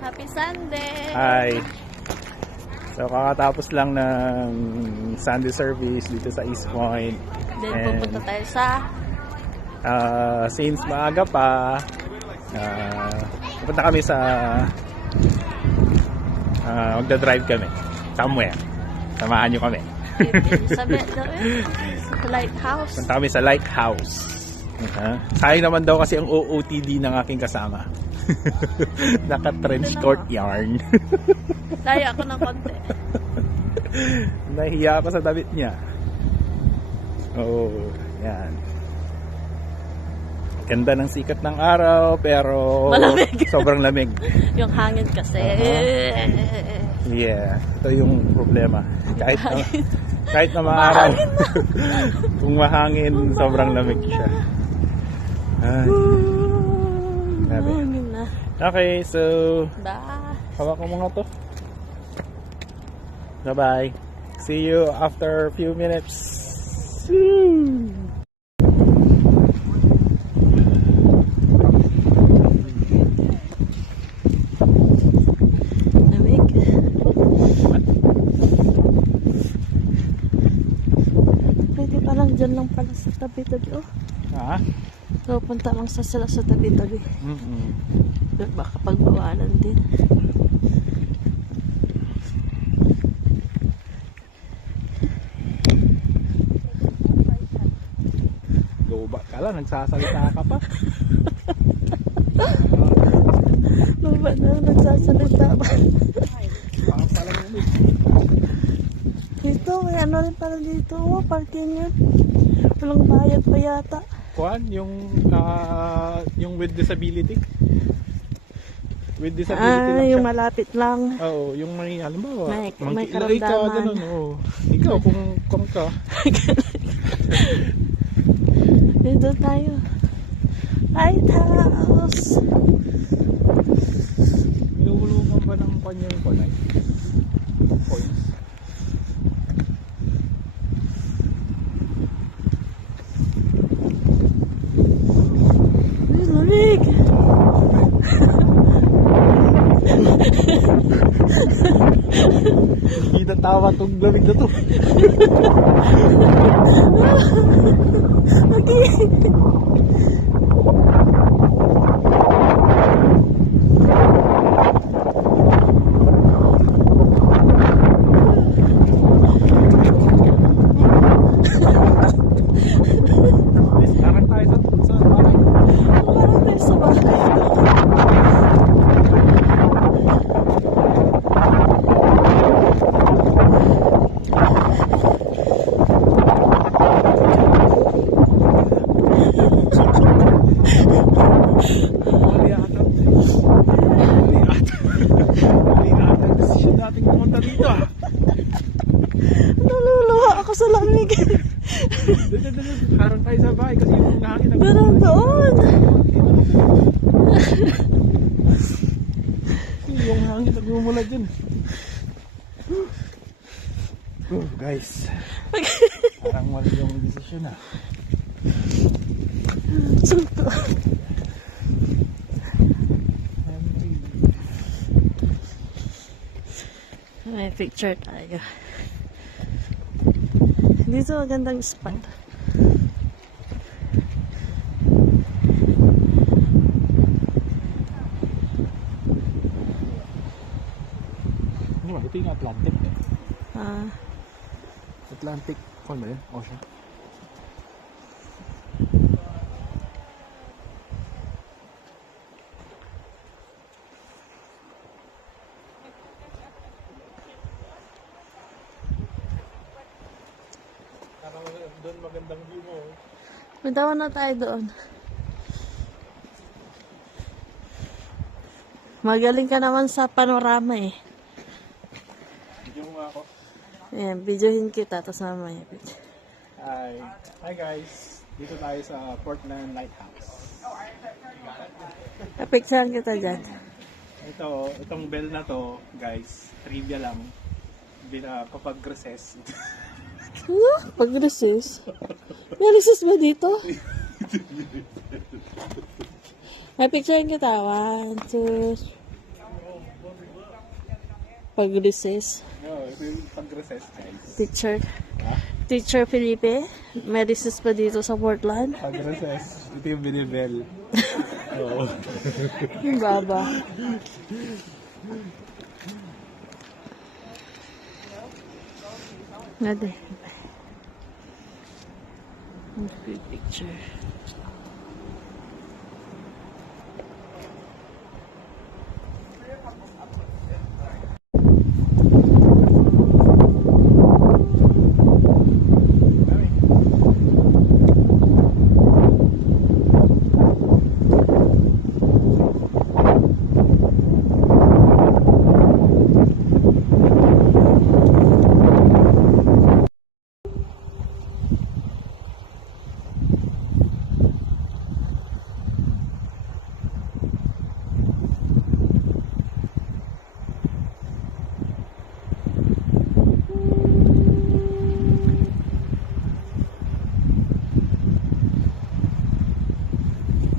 Happy Sunday! Hi! So kakatapos lang ng Sunday service dito sa East Point. Then pupunta tayo sa Since maaga pa, pupunta kami sa magdadrive kami somewhere. Samahan nyo kami. sa lighthouse. Punta kami sa lighthouse. Sayang naman daw kasi ang OOTD ng aking kasama. Naka-trench coat yarn. Laya ako ng konti. Nahiya ako sa damit niya. Oh, yan. Ganda ng sikat ng araw pero malamig. Sobrang lamig. Yung hangin kasi. Yeah, ito yung problema. Kahit na maaraw. Kung mahangin, sobrang lamig siya. Ay. Hangin na. Okay, so Bye. hawak ko mga to. Bye-bye. See you after a few minutes. Lamig. Pwede palang dyan lang pala sa tabi-tabi. Oh. Ha? So, punta lang sila sa tabi-tabi. Pero baka pagbawalan din. Luba ka lang, nagsasalita ka pa. Luba na, nagsasalita pa. Dito, may ano rin pala dito. Oh, parking yun. Walang bayad pa yata. Kuan, yung with disability. With disability lang Yung siya. malapit lang. Oo, yung may halimbawa. May Ikaw, karamdaman. ganun, oo. Ikaw, kung ka. Dito tayo. Lighthouse. Inuhulugan ba ng kanyang panay? Points. Ay, lamig. Hindi na tawa itong lamig na to. Okay. Larang tayo sa bahay. Parang tayo sa bahay. Mali ata. Mali ata. Desisyon natin pumunta dito ah. Naluluha ako sa lamig. Doon. Harang tayo sa bahay kasi yung hangin na. Ganun doon. Yung hangin nagmumula dyan. Oh, guys. Parang mali yung desisyon ah. Sulto. May picture tayo. Dito magandang spot. Ano ba? Ito yung Atlantic. Atlantic. Ano ba yun? Ocean. Doon magandang view mo. Punta na tayo doon. Magaling ka naman sa panorama eh. Video mo nga ako. Ayan, videohin kita, tapos mamaya. Hi guys. Dito tayo sa Portland Lighthouse. Kapicturean kita dyan. Itong bell na to, guys, trivia lang. Kapag recess. Pag-recess? May recess ba dito? May picture kita. 1, 2, pag-recess. No, ito yung pag-recess, guys. Teacher. Ha? Teacher Felipe, may recess pa dito sa Portland. Pag-recess. Ito yung binibel. Oo. Yung baba. Nade. Picture.